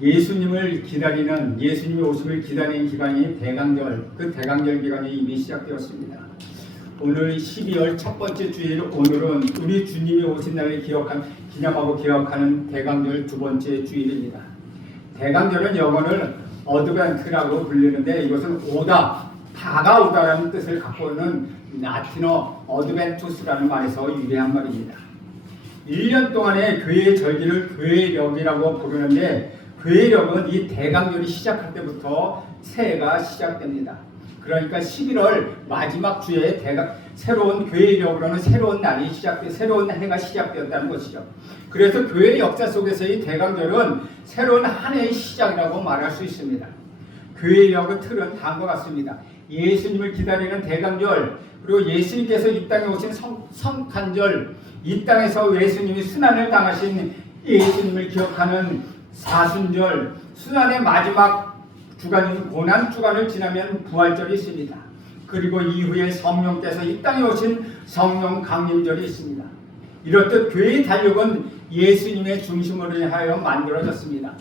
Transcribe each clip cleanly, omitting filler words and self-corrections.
예수님을 기다리는, 예수님의 오심을 기다리는 기간이 대강절, 그 대강절 기간이 이미 시작되었습니다. 오늘 12월 첫 번째 주일, 오늘은 우리 주님이 오신 날을 기념하고 기억하는 대강절 두 번째 주일입니다. 대강절은 영어를 어드벤트라고 불리는데, 이것은 오다, 다가오다라는 뜻을 갖고 있는 라틴어 어드벤투스라는 말에서 유래한 말입니다. 1년 동안의 교회의 절기를 교회력이라고 부르는데, 교회력은 이 대강절이 시작할 때부터 새해가 시작됩니다. 그러니까 11월 마지막 주에 새로운 교회력으로는 새로운 날이 새로운 해가 시작되었다는 것이죠. 그래서 교회 역사 속에서의 대강절은 새로운 한 해의 시작이라고 말할 수 있습니다. 교회력의 틀은 다음과 같습니다. 예수님을 기다리는 대강절, 그리고 예수님께서 이 땅에 오신 성탄절, 이 땅에서 예수님이 순환을 당하신 예수님을 기억하는 사순절, 순환의 마지막 주간인 고난주간을 지나면 부활절이 있습니다. 그리고 이후에 성령께서 이 땅에 오신 성령 강림절이 있습니다. 이렇듯 교회의 달력은 예수님의 중심으로 하여 만들어졌습니다.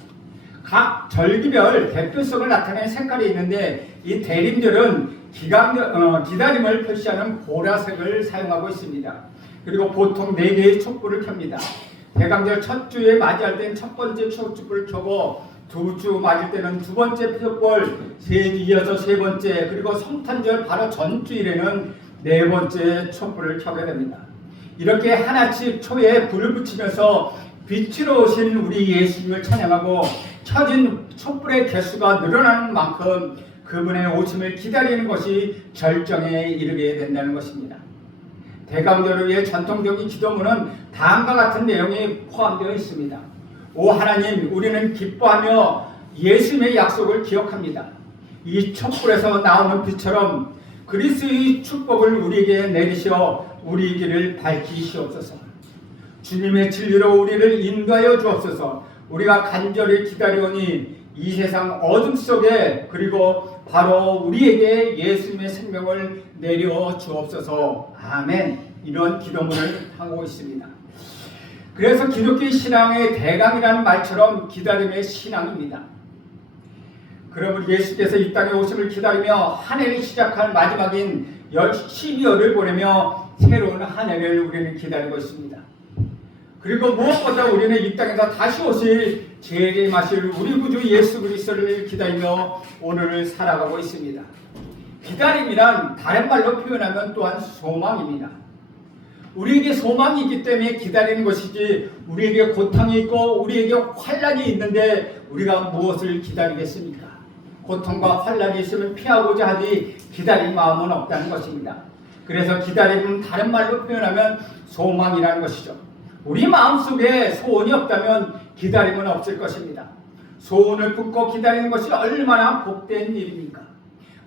각 절기별 대표성을 나타내는 색깔이 있는데, 이 대림절은 기다림을 표시하는 보라색을 사용하고 있습니다. 그리고 보통 4개의 촛불을 켭니다. 대강절 첫 주에 맞이할 때는 첫 번째 촛불을 켜고, 두 주 맞을 때는 두 번째 촛불, 이어서 세 번째, 그리고 성탄절 바로 전주일에는 네 번째 촛불을 켜게 됩니다. 이렇게 하나씩 초에 불을 붙이면서 빛으로 오신 우리 예수님을 찬양하고, 켜진 촛불의 개수가 늘어나는 만큼 그분의 오심을 기다리는 것이 절정에 이르게 된다는 것입니다. 대강절을 위해 전통적인 기도문은 다음과 같은 내용이 포함되어 있습니다. 오 하나님, 우리는 기뻐하며 예수님의 약속을 기억합니다. 이 촛불에서 나오는 빛처럼 그리스도의 축복을 우리에게 내리시어 우리 길을 밝히시옵소서. 주님의 진리로 우리를 인도하여 주옵소서. 우리가 간절히 기다려오니 이 세상 어둠 속에, 그리고 바로 우리에게 예수님의 생명을 내려 주옵소서. 아멘. 이런 기도문을 하고 있습니다. 그래서 기독교 신앙의 대강이라는 말처럼 기다림의 신앙입니다. 그러므로 예수께서 이 땅에 오심을 기다리며 한 해를 시작할 마지막인 12월을 보내며 새로운 한 해를 우리는 기다리고 있습니다. 그리고 무엇보다 우리는 이 땅에서 다시 오실 재림하실 우리 구주 예수 그리스도를 기다리며 오늘을 살아가고 있습니다. 기다림이란 다른 말로 표현하면 또한 소망입니다. 우리에게 소망이 있기 때문에 기다리는 것이지, 우리에게 고통이 있고 우리에게 환난이 있는데 우리가 무엇을 기다리겠습니까? 고통과 환난이 있으면 피하고자 하지 기다릴 마음은 없다는 것입니다. 그래서 기다림은 다른 말로 표현하면 소망이라는 것이죠. 우리 마음속에 소원이 없다면 기다림은 없을 것입니다. 소원을 품고 기다리는 것이 얼마나 복된 일입니까?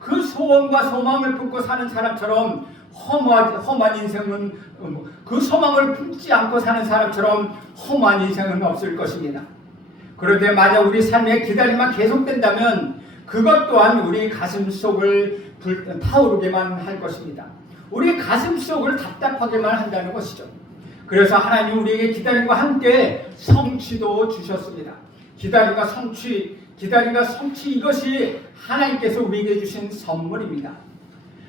그 소원과 소망을 품고 사는 사람처럼 험한 인생은, 그 소망을 품지 않고 사는 사람처럼 험한 인생은 없을 것입니다. 그런데 만약 우리 삶의 기다림만 계속된다면 그것 또한 우리 가슴 속을 타오르게만 할 것입니다. 우리 가슴 속을 답답하게만 한다는 것이죠. 그래서 하나님 우리에게 기다림과 함께 성취도 주셨습니다. 기다림과 성취, 이것이 하나님께서 우리에게 주신 선물입니다.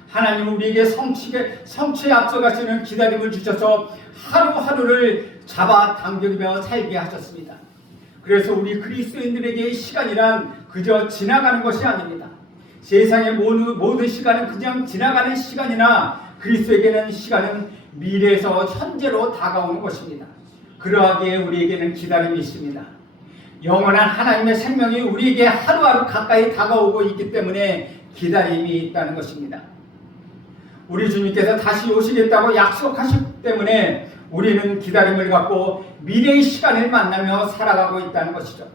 하나님은 우리에게 성취에 앞서가시는 기다림을 주셔서 하루하루를 잡아당기며 살게 하셨습니다. 그래서 우리 그리스도인들에게 시간이란 그저 지나가는 것이 아닙니다. 세상의 모든 시간은 그냥 지나가는 시간이나, 그리스도에게는 시간은 미래에서 현재로 다가오는 것입니다. 그러하기에 우리에게는 기다림이 있습니다. 영원한 하나님의 생명이 우리에게 하루하루 가까이 다가오고 있기 때문에 기다림이 있다는 것입니다. 우리 주님께서 다시 오시겠다고 약속하셨기 때문에 우리는 기다림을 갖고 미래의 시간을 만나며 살아가고 있다는 것이죠.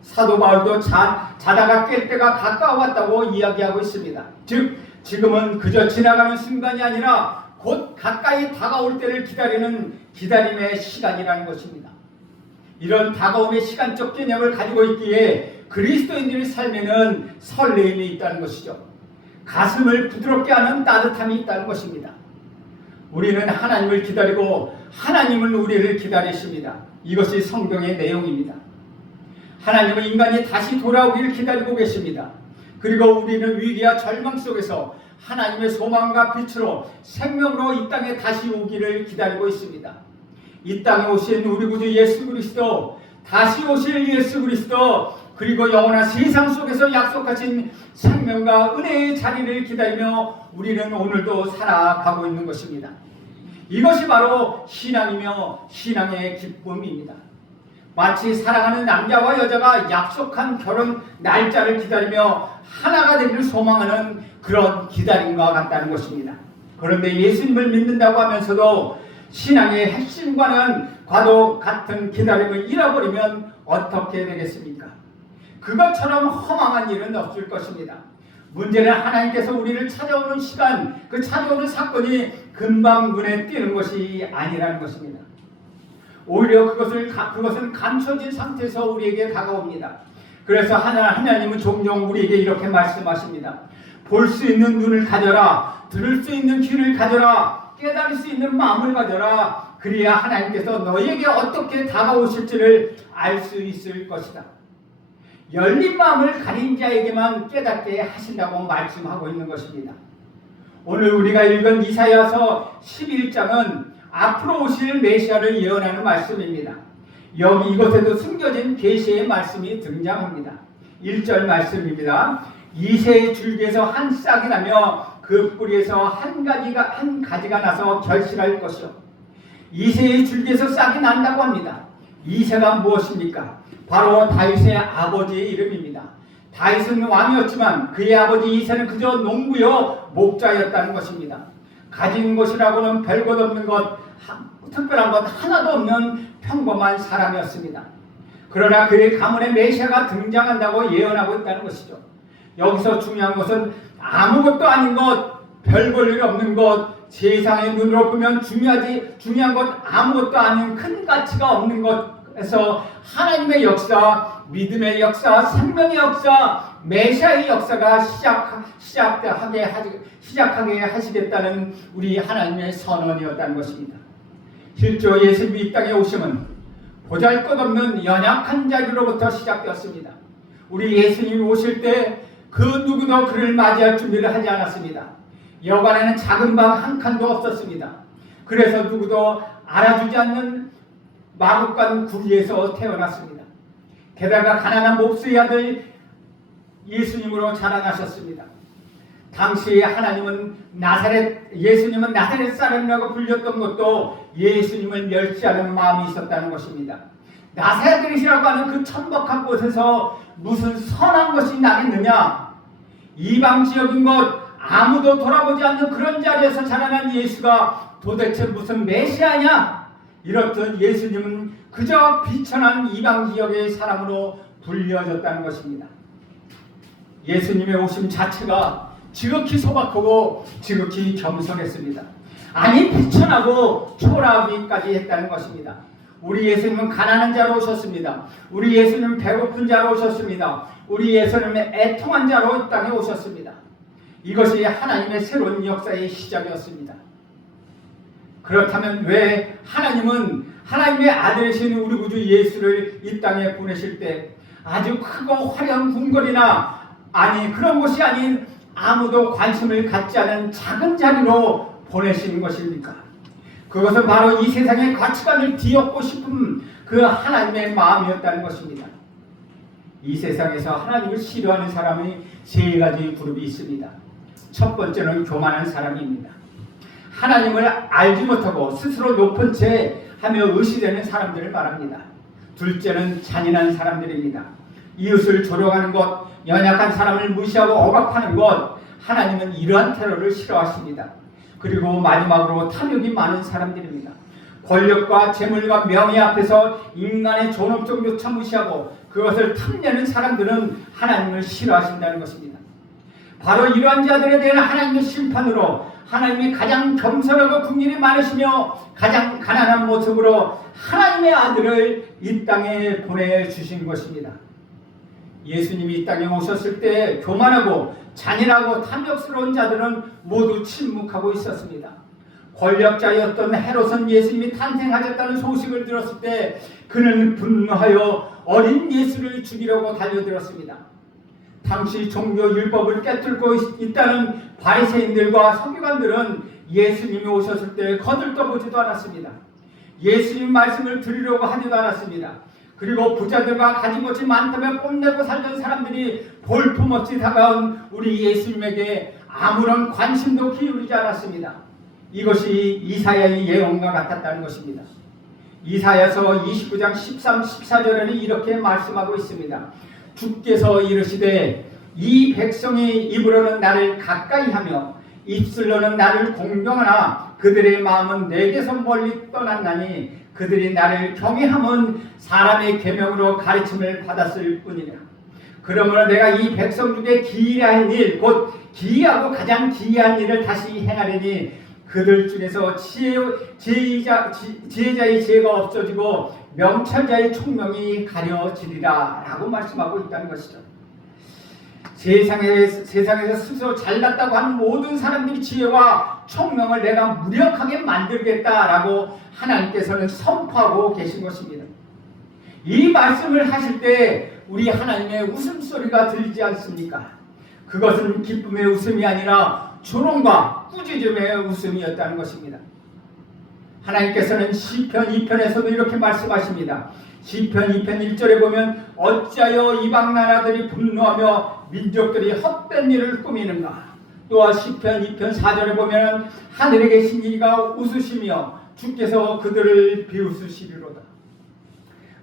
사도 바울도 자다가 깰 때가 가까워왔다고 이야기하고 있습니다. 즉 지금은 그저 지나가는 순간이 아니라 곧 가까이 다가올 때를 기다리는 기다림의 시간이라는 것입니다. 이런 다가옴의 시간적 개념을 가지고 있기에 그리스도인들의 삶에는 설레임이 있다는 것이죠. 가슴을 부드럽게 하는 따뜻함이 있다는 것입니다. 우리는 하나님을 기다리고 하나님은 우리를 기다리십니다. 이것이 성경의 내용입니다. 하나님은 인간이 다시 돌아오기를 기다리고 계십니다. 그리고 우리는 위기와 절망 속에서 하나님의 소망과 빛으로 생명으로 이 땅에 다시 오기를 기다리고 있습니다. 이 땅에 오신 우리 구주 예수 그리스도, 다시 오실 예수 그리스도, 그리고 영원한 세상 속에서 약속하신 생명과 은혜의 자리를 기다리며 우리는 오늘도 살아가고 있는 것입니다. 이것이 바로 신앙이며 신앙의 기쁨입니다. 마치 사랑하는 남자와 여자가 약속한 결혼 날짜를 기다리며 하나가 되기를 소망하는 그런 기다림과 같다는 것입니다. 그런데 예수님을 믿는다고 하면서도 신앙의 핵심과는 과도 같은 기다림을 잃어버리면 어떻게 되겠습니까? 그것처럼 허망한 일은 없을 것입니다. 문제는 하나님께서 우리를 찾아오는 시간, 그 찾아오는 사건이 금방 눈에 띄는 것이 아니라는 것입니다. 오히려 그것은 감춰진 상태에서 우리에게 다가옵니다. 그래서 하나님은 종종 우리에게 이렇게 말씀하십니다. 볼 수 있는 눈을 가져라, 들을 수 있는 귀를 가져라, 깨달을 수 있는 마음을 가져라. 그래야 하나님께서 너에게 어떻게 다가오실지를 알 수 있을 것이다. 열린 마음을 가린 자에게만 깨닫게 하신다고 말씀하고 있는 것입니다. 오늘 우리가 읽은 이사야서 11장은 앞으로 오실 메시아를 예언하는 말씀입니다. 여기 이곳에도 숨겨진 계시의 말씀이 등장합니다. 1절 말씀입니다. 이새의 줄기에서 한 싹이 나며 그 뿌리에서 한 가지가 나서 결실할 것이요. 이새의 줄기에서 싹이 난다고 합니다. 이새가 무엇입니까? 바로 다윗의 아버지의 이름입니다. 다윗은 왕이었지만 그의 아버지 이새는 그저 농부요 목자였다는 것입니다. 가진 것이라고는 별것 없는 것, 특별한 것 하나도 없는 평범한 사람이었습니다. 그러나 그의 가문에 메시아가 등장한다고 예언하고 있다는 것이죠. 여기서 중요한 것은 아무것도 아닌 것, 별 볼 일 없는 것, 세상의 눈으로 보면 중요한 것 아무것도 아닌 큰 가치가 없는 것에서 하나님의 역사, 믿음의 역사, 생명의 역사, 메시아의 역사가 시작하게 하시겠다는 우리 하나님의 선언이었다는 것입니다. 실제로 예수님이 이 땅에 오심은 보잘것없는 연약한 자리로부터 시작되었습니다. 우리 예수님이 오실 때 그 누구도 그를 맞이할 준비를 하지 않았습니다. 여관에는 작은 방 한 칸도 없었습니다. 그래서 누구도 알아주지 않는 마구간 구리에서 태어났습니다. 게다가 가난한 목수의 아들 예수님으로 자라나셨습니다. 당시에 예수님은 나사렛 사람이라고 불렸던 것도 예수님을 멸시하는 마음이 있었다는 것입니다. 나사렛이라고 하는 그 천박한 곳에서 무슨 선한 것이 나겠느냐? 이방 지역인 것, 아무도 돌아보지 않는 그런 자리에서 자라난 예수가 도대체 무슨 메시아냐? 이렇듯 예수님은 그저 비천한 이방 지역의 사람으로 불려졌다는 것입니다. 예수님의 오심 자체가 지극히 소박하고 지극히 겸손했습니다. 아니 비천하고 초라하기까지 했다는 것입니다. 우리 예수님은 가난한 자로 오셨습니다. 우리 예수님은 배고픈 자로 오셨습니다. 우리 예수님은 애통한 자로 이 땅에 오셨습니다. 이것이 하나님의 새로운 역사의 시작이었습니다. 그렇다면 왜 하나님은 하나님의 아들이신 우리 구주 예수를 이 땅에 보내실 때 아주 크고 화려한 궁궐이나 아니 그런 곳이 아닌 아무도 관심을 갖지 않은 작은 자리로 보내시는 것입니까? 그것은 바로 이 세상의 가치관을 뒤엎고 싶은 그 하나님의 마음이었다는 것입니다. 이 세상에서 하나님을 싫어하는 사람이 세 가지 그룹이 있습니다. 첫 번째는 교만한 사람입니다. 하나님을 알지 못하고 스스로 높은 채 하며 의시되는 사람들을 말합니다. 둘째는 잔인한 사람들입니다. 이웃을 조롱하는 것, 연약한 사람을 무시하고 억압하는 것, 하나님은 이러한 테러를 싫어하십니다. 그리고 마지막으로 탐욕이 많은 사람들입니다. 권력과 재물과 명예 앞에서 인간의 존엄성조차 무시하고 그것을 탐내는 사람들은 하나님을 싫어하신다는 것입니다. 바로 이러한 자들에 대한 하나님의 심판으로 하나님이 가장 겸손하고 긍휼이 많으시며 가장 가난한 모습으로 하나님의 아들을 이 땅에 보내주신 것입니다. 예수님이 이 땅에 오셨을 때 교만하고 잔인하고 탐욕스러운 자들은 모두 침묵하고 있었습니다. 권력자였던 헤롯은 예수님이 탄생하셨다는 소식을 들었을 때 그는 분노하여 어린 예수를 죽이려고 달려들었습니다. 당시 종교 율법을 깨뚫고 있다는 바리새인들과 서기관들은 예수님이 오셨을 때 거들떠보지도 않았습니다. 예수님 말씀을 들으려고 하지도 않았습니다. 그리고 부자들과 가지고지 많다며 뽐내고 살던 사람들이 볼품없이 다가온 우리 예수님에게 아무런 관심도 기울이지 않았습니다. 이것이 이사야의 예언과 같았다는 것입니다. 이사야서 29장 13, 14절에는 이렇게 말씀하고 있습니다. 주께서 이르시되 이 백성이 입으로는 나를 가까이하며 입술로는 나를 공경하나 그들의 마음은 내게서 멀리 떠났나니 그들이 나를 경외함은 사람의 계명으로 가르침을 받았을 뿐이라. 그러므로 내가 이 백성 중에 기이한 일, 곧 기이하고 가장 기이한 일을 다시 행하려니 그들 중에서 지혜자의 지혜가 없어지고 명철자의 총명이 가려지리라 라고 말씀하고 있다는 것이죠. 세상에서 스스로 잘났다고 하는 모든 사람들이 지혜와 총명을 내가 무력하게 만들겠다라고 하나님께서는 선포하고 계신 것입니다. 이 말씀을 하실 때 우리 하나님의 웃음소리가 들리지 않습니까? 그것은 기쁨의 웃음이 아니라 조롱과 꾸짖음의 웃음이었다는 것입니다. 하나님께서는 시편 2편에서도 이렇게 말씀하십니다. 시편 2편 1절에 보면 어찌하여 이방 나라들이 분노하며 민족들이 헛된 일을 꾸미는가. 또한 시편 2편 4절에 보면 하늘에 계신 이가 웃으시며 주께서 그들을 비웃으시리로다.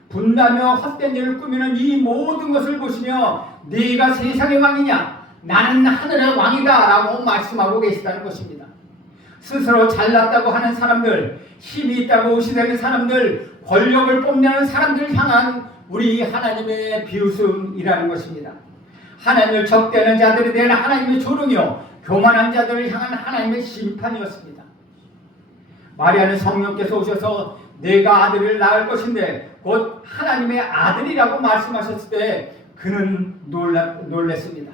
분노하며 헛된 일을 꾸미는 이 모든 것을 보시며 네가 세상의 왕이냐 나는 하늘의 왕이다 라고 말씀하고 계시다는 것입니다. 스스로 잘났다고 하는 사람들, 힘이 있다고 의시되는 사람들, 권력을 뽐내는 사람들을 향한 우리 하나님의 비웃음이라는 것입니다. 하나님을 적대하는 자들에 대한 하나님의 조롱이요 교만한 자들을 향한 하나님의 심판이었습니다. 마리아는 성령께서 오셔서 내가 아들을 낳을 것인데 곧 하나님의 아들이라고 말씀하셨을 때 그는 놀랐습니다.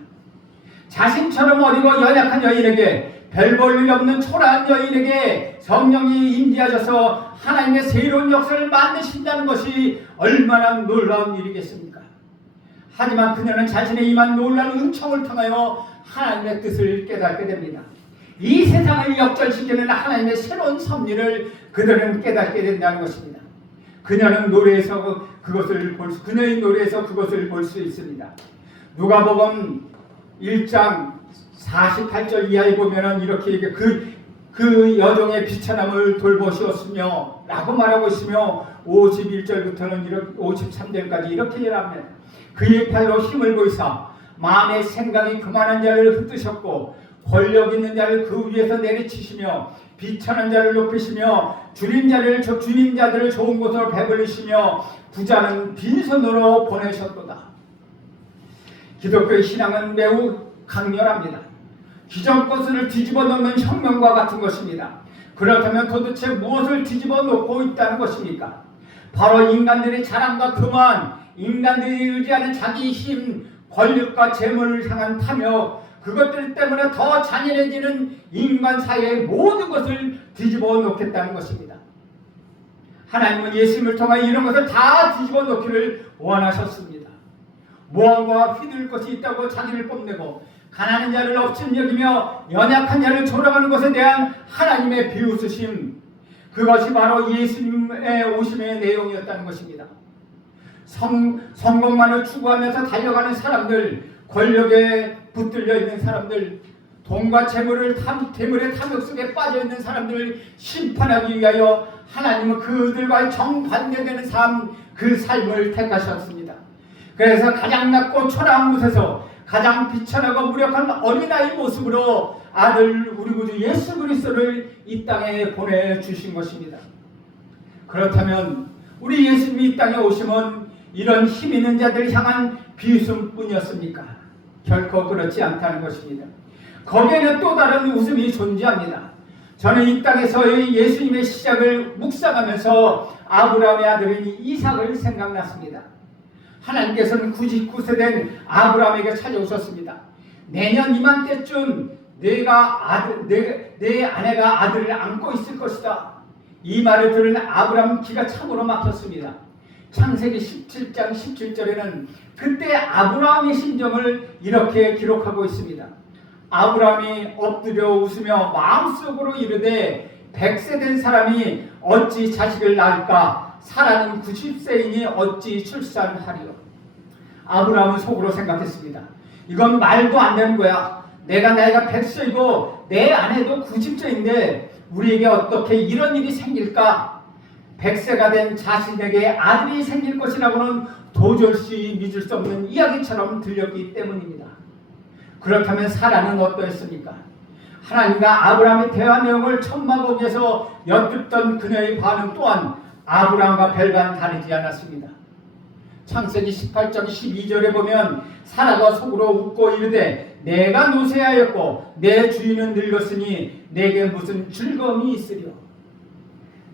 자신처럼 어리고 연약한 여인에게 별 볼 일 없는 초라한 여인에게 성령이 임재하셔서 하나님의 새로운 역사를 만드신다는 것이 얼마나 놀라운 일이겠습니까? 하지만 그녀는 자신의 임한 놀라운 은총을 통하여 하나님의 뜻을 깨닫게 됩니다. 이 세상을 역전시키는 하나님의 새로운 섭리를 그들은 깨닫게 된다는 것입니다. 그녀의 노래에서 그것을 볼 수 있습니다. 누가복음 1장 48절 이하에 보면은 이렇게 그 여종의 비천함을 돌보시었으며 라고 말하고 있으며 51절부터는 53절까지 이렇게 얘기합니다. 그의 팔로 힘을 보이사 마음의 생각이 그만한 자를 흩으셨고 권력 있는 자를 그 위에서 내리치시며 비천한 자를 높이시며 주님 자들을 좋은 곳으로 배불리시며 부자는 빈손으로 보내셨도다. 기독교의 신앙은 매우 강렬합니다. 기존 것을 뒤집어 놓는 혁명과 같은 것입니다. 그렇다면 도대체 무엇을 뒤집어 놓고 있다는 것입니까? 바로 인간들의 자랑과 교만, 인간들이 의지하는 자기 힘, 권력과 재물을 향한 탐욕, 그것들 때문에 더 잔인해지는 인간 사회의 모든 것을 뒤집어 놓겠다는 것입니다. 하나님은 예수님을 통해 이런 것을 다 뒤집어 놓기를 원하셨습니다. 무언가 휘둘 것이 있다고 자기를 뽐내고 가난한 자를 업신 여기며 연약한 자를 조롱하는 것에 대한 하나님의 비웃으심, 그것이 바로 예수님의 오심의 내용이었다는 것입니다. 성공만을 추구하면서 달려가는 사람들, 권력에 붙들려 있는 사람들, 돈과 재물의 탐욕 속에 빠져 있는 사람들을 심판하기 위하여 하나님은 그들과 정반대되는 삶, 그 삶을 택하셨습니다. 그래서 가장 낮고 초라한 곳에서 가장 비천하고 무력한 어린아이 모습으로 아들 우리 구주 예수 그리스도를 이 땅에 보내주신 것입니다. 그렇다면 우리 예수님이 이 땅에 오심은 이런 힘 있는 자들을 향한 비웃음뿐이었습니까? 결코 그렇지 않다는 것입니다. 거기에는 또 다른 웃음이 존재합니다. 저는 이 땅에서의 예수님의 시작을 묵상하면서 아브라함의 아들인 이삭을 생각났습니다. 하나님께서는 99세 된 아브라함에게 찾아오셨습니다. 내년 이맘때쯤 내 아내가 아들을 안고 있을 것이다. 이 말을 들은 아브라함은 기가 참으로 막혔습니다. 창세기 17장 17절에는 그때 아브라함의 심정을 이렇게 기록하고 있습니다. 아브라함이 엎드려 웃으며 마음속으로 이르되 100세 된 사람이 어찌 자식을 낳을까? 사라는 90세이니 어찌 출산하리요? 아브라함은 속으로 생각했습니다. 이건 말도 안 되는 거야. 내가 나이가 100세이고 내 아내도 90세인데 우리에게 어떻게 이런 일이 생길까? 100세가 된 자신에게 아들이 생길 것이라고는 도저히 믿을 수 없는 이야기처럼 들렸기 때문입니다. 그렇다면 사라는 어떠했습니까? 하나님과 아브라함의 대화 내용을 천마고기에서 엿듣던 그녀의 반응 또한 아브라함과 별반 다르지 않았습니다. 창세기 18장 12절에 보면 사라가 속으로 웃고 이르되 내가 노쇠하였고 내 주인은 늙었으니 내게 무슨 즐거움이 있으리요.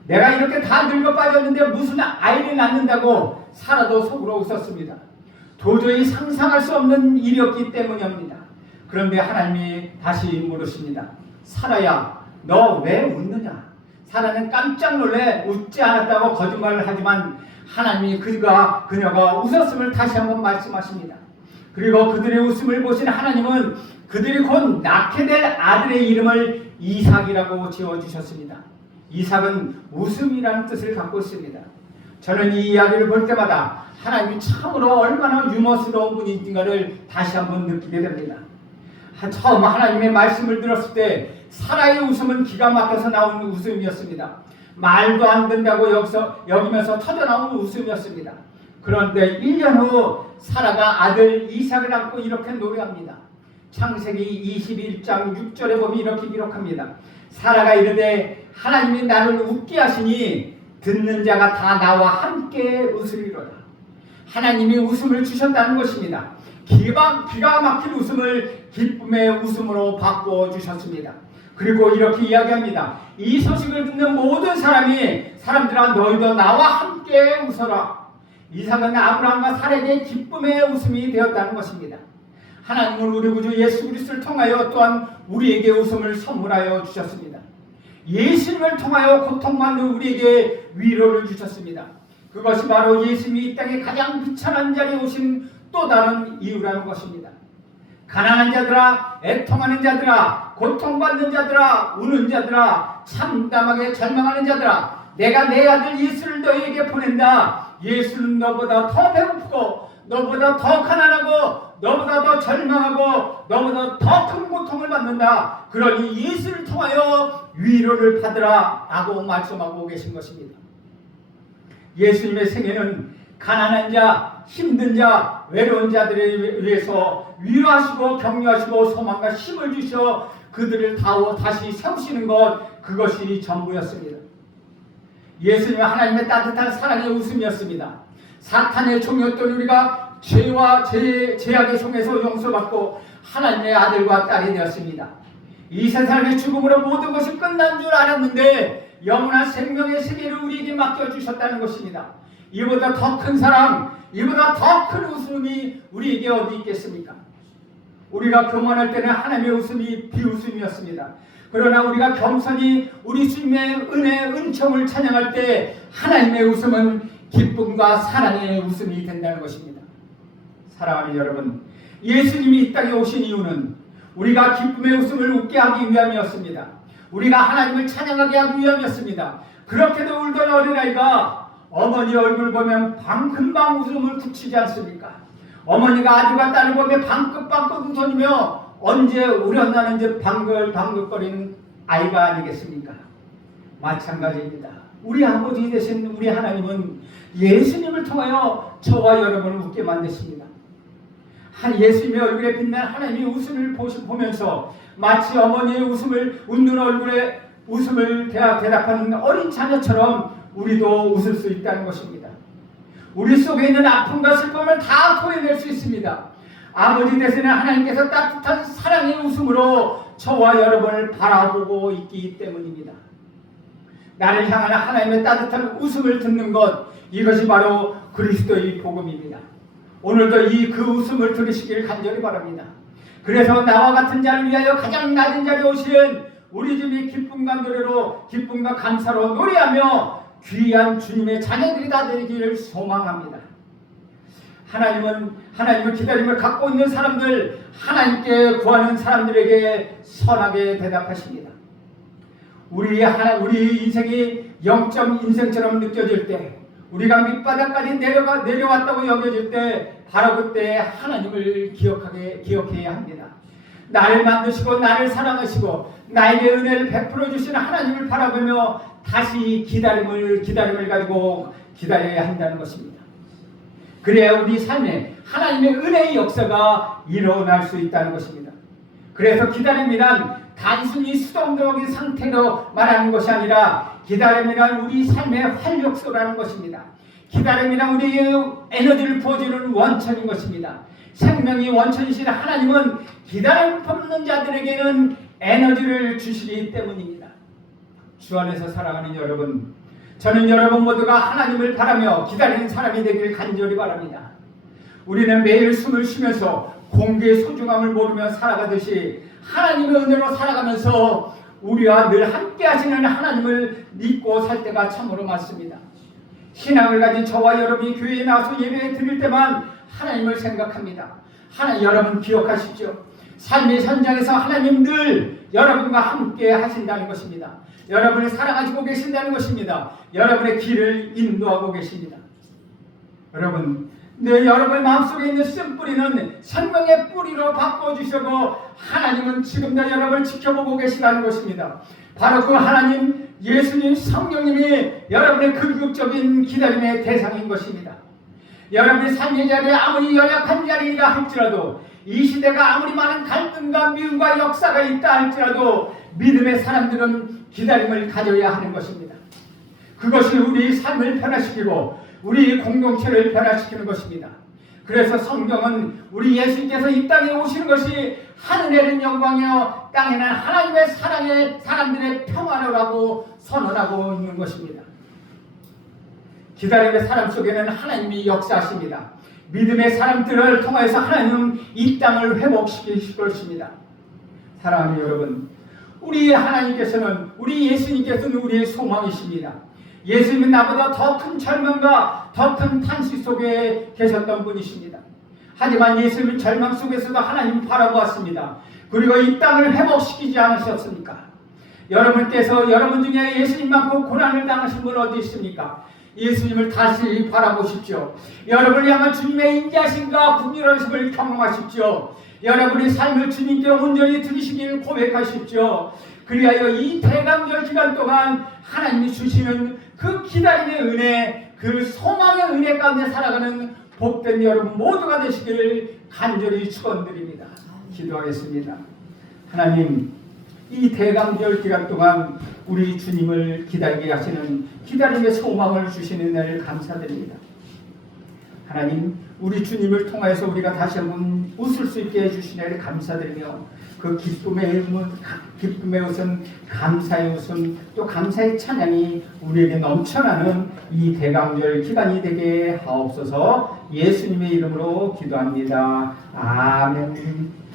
내가 이렇게 다 늙어 빠졌는데 무슨 아이를 낳는다고 사라도 속으로 웃었습니다. 도저히 상상할 수 없는 일이었기 때문입니다. 그런데 하나님이 다시 물으십니다. 사라야, 너 왜 웃느냐? 사라는 깜짝 놀래 웃지 않았다고 거짓말을 하지만 하나님이 그녀가 웃었음을 다시 한번 말씀하십니다. 그리고 그들의 웃음을 보신 하나님은 그들이 곧 낳게 될 아들의 이름을 이삭이라고 지어주셨습니다. 이삭은 웃음이라는 뜻을 갖고 있습니다. 저는 이 이야기를 볼 때마다 하나님이 참으로 얼마나 유머스러운 분인가를 다시 한번 느끼게 됩니다. 처음 하나님의 말씀을 들었을 때 사라의 웃음은 기가 막혀서 나오는 웃음이었습니다. 말도 안 된다고 여기면서 터져나오는 웃음이었습니다. 그런데 1년 후 사라가 아들 이삭을 안고 이렇게 노래합니다. 창세기 21장 6절에 보면 이렇게 기록합니다. 사라가 이르되 하나님이 나를 웃게 하시니 듣는 자가 다 나와 함께 웃으리로다. 하나님이 웃음을 주셨다는 것입니다. 기가 막힌 웃음을 기쁨의 웃음으로 바꿔주셨습니다. 그리고 이렇게 이야기합니다. 이 소식을 듣는 모든 사람들아 너희도 나와 함께 웃어라. 이삭은 아브라함과 사라에게 기쁨의 웃음이 되었다는 것입니다. 하나님은 우리 구주 예수 그리스도를 통하여 또한 우리에게 웃음을 선물하여 주셨습니다. 예수님을 통하여 고통받는 우리에게 위로를 주셨습니다. 그것이 바로 예수님이 이 땅에 가장 비천한 자리에 오신 또 다른 이유라는 것입니다. 가난한 자들아, 애통하는 자들아, 고통받는 자들아, 우는 자들아, 참담하게 절망하는 자들아, 내가 내 아들 예수를 너희에게 보낸다. 예수는 너보다 더 배고프고 너보다 더 가난하고 너보다 더 절망하고 너보다 더 큰 고통을 받는다. 그러니 예수를 통하여 위로를 받으라 라고 말씀하고 계신 것입니다. 예수님의 생애는 가난한 자, 힘든 자, 외로운 자들에 위해서 위로하시고 격려하시고 소망과 힘을 주셔 그들을 다시 세우시는 것, 그것이 전부였습니다. 예수님은 하나님의 따뜻한 사랑의 웃음이었습니다. 사탄의 종이었던 우리가 죄와 죄악의 종에서 용서받고 하나님의 아들과 딸이 되었습니다. 이 세상의 죽음으로 모든 것이 끝난 줄 알았는데 영원한 생명의 세계를 우리에게 맡겨주셨다는 것입니다. 이보다 더 큰 사랑, 이보다 더 큰 웃음이 우리에게 어디 있겠습니까? 우리가 교만할 때는 하나님의 웃음이 비웃음이었습니다. 그러나 우리가 겸손히 우리 주님의 은혜, 은총을 찬양할 때 하나님의 웃음은 기쁨과 사랑의 웃음이 된다는 것입니다. 사랑하는 여러분, 예수님이 이 땅에 오신 이유는 우리가 기쁨의 웃음을 웃게 하기 위함이었습니다. 우리가 하나님을 찬양하게 하기 위함이었습니다. 그렇게도 울던 어린아이가 어머니 얼굴 보면 금방 웃음을 굳히지 않습니까? 어머니가 아들과 딸을 보며 방긋방긋 웃으며 언제 우렸나는지 방긋방긋거리는 아이가 아니겠습니까? 마찬가지입니다. 우리 아버지 되신 우리 하나님은 예수님을 통하여 저와 여러분을 웃게 만드십니다. 예수님의 얼굴에 빛난 하나님의 웃음을 보면서 마치 어머니의 웃는 얼굴에 웃음을 대답하는 어린 자녀처럼 우리도 웃을 수 있다는 것입니다. 우리 속에 있는 아픔과 슬픔을 다 토해낼 수 있습니다. 아버지 되시는 하나님께서 따뜻한 사랑의 웃음으로 저와 여러분을 바라보고 있기 때문입니다. 나를 향하는 하나님의 따뜻한 웃음을 듣는 것, 이것이 바로 그리스도의 복음입니다. 오늘도 그 웃음을 들으시길 간절히 바랍니다. 그래서 나와 같은 자를 위하여 가장 낮은 자리에 오신 우리 주님이 기쁨과 노래로, 기쁨과 감사로 노래하며 귀한 주님의 자녀들이 다 되기를 소망합니다. 하나님을 기다림을 갖고 있는 사람들, 하나님께 구하는 사람들에게 선하게 대답하십니다. 우리 인생이 영적 인생처럼 느껴질 때, 우리가 밑바닥까지 내려왔다고 여겨질 때, 바로 그때 하나님을 기억해야 합니다. 나를 만드시고 나를 사랑하시고 나에게 은혜를 베풀어 주시는 하나님을 바라보며 다시 기다림을 가지고 기다려야 한다는 것입니다. 그래야 우리 삶에 하나님의 은혜의 역사가 일어날 수 있다는 것입니다. 그래서 기다림이란 단순히 수동적인 상태로 말하는 것이 아니라 기다림이란 우리 삶의 활력소라는 것입니다. 기다림이란 우리의 에너지를 부어주는 원천인 것입니다. 생명이 원천이신 하나님은 기다림 품는 자들에게는 에너지를 주시기 때문입니다. 주 안에서 살아가는 여러분, 저는 여러분 모두가 하나님을 바라며 기다리는 사람이 되길 간절히 바랍니다. 우리는 매일 숨을 쉬면서 공기의 소중함을 모르며 살아가듯이 하나님의 은혜로 살아가면서 우리와 늘 함께 하시는 하나님을 믿고 살 때가 참으로 많습니다. 신앙을 가진 저와 여러분이 교회에 나와서 예배 드릴 때만 하나님을 생각합니다. 여러분 기억하십시오. 삶의 현장에서 하나님 늘 여러분과 함께 하신다는 것입니다. 여러분을 사랑하시고 계신다는 것입니다. 여러분의 길을 인도하고 계십니다. 여러분, 여러분의 마음속에 있는 쓴뿌리는 생명의 뿌리로 바꿔주시고 하나님은 지금도 여러분을 지켜보고 계시다는 것입니다. 바로 그 하나님, 예수님, 성령님이 여러분의 긍휼적인 기다림의 대상인 것입니다. 여러분의 삶의 자리에 아무리 연약한 자리이라 할지라도, 이 시대가 아무리 많은 갈등과 미움과 역사가 있다 할지라도 믿음의 사람들은 기다림을 가져야 하는 것입니다. 그것이 우리 삶을 변화시키고 우리 공동체를 변화시키는 것입니다. 그래서 성경은 우리 예수님께서 이 땅에 오시는 것이 하늘에는 영광이요 땅에는 하나님의 사랑의 사람들의 평화로라고 선언하고 있는 것입니다. 기다림의 사람 속에는 하나님이 역사하십니다. 믿음의 사람들을 통해서 하나님은 이 땅을 회복시키실 것입니다. 사랑하는 여러분, 우리 하나님께서는, 우리 예수님께서는 우리의 소망이십니다. 예수님은 나보다 더 큰 절망과 더 큰 탄식 속에 계셨던 분이십니다. 하지만 예수님은 절망 속에서도 하나님을 바라보았습니다. 그리고 이 땅을 회복시키지 않으셨습니까? 여러분께서 여러분 중에 예수님만큼 고난을 당하신 분 어디 있습니까? 예수님을 다시 바라보십시오. 여러분을 향한 주님의 인자심과 긍휼하심을 경험하십시오. 여러분의 삶을 주님께 온전히 드리시기를 고백하십시오. 그리하여 이 대강절 기간 동안 하나님이 주시는 그 기다림의 은혜, 그 소망의 은혜 가운데 살아가는 복된 여러분 모두가 되시기를 간절히 축원드립니다. 기도하겠습니다. 하나님, 이 대강절 기간 동안 우리 주님을 기다리게 하시는 기다림의 소망을 주시는 날 감사드립니다. 하나님, 우리 주님을 통하여서 우리가 다시 한번 웃을 수 있게 해주시니 감사드리며 그 기쁨의 웃음, 감사의 웃음, 또 감사의 찬양이 우리에게 넘쳐나는 이 대강절 기간이 되게 하옵소서. 예수님의 이름으로 기도합니다. 아멘.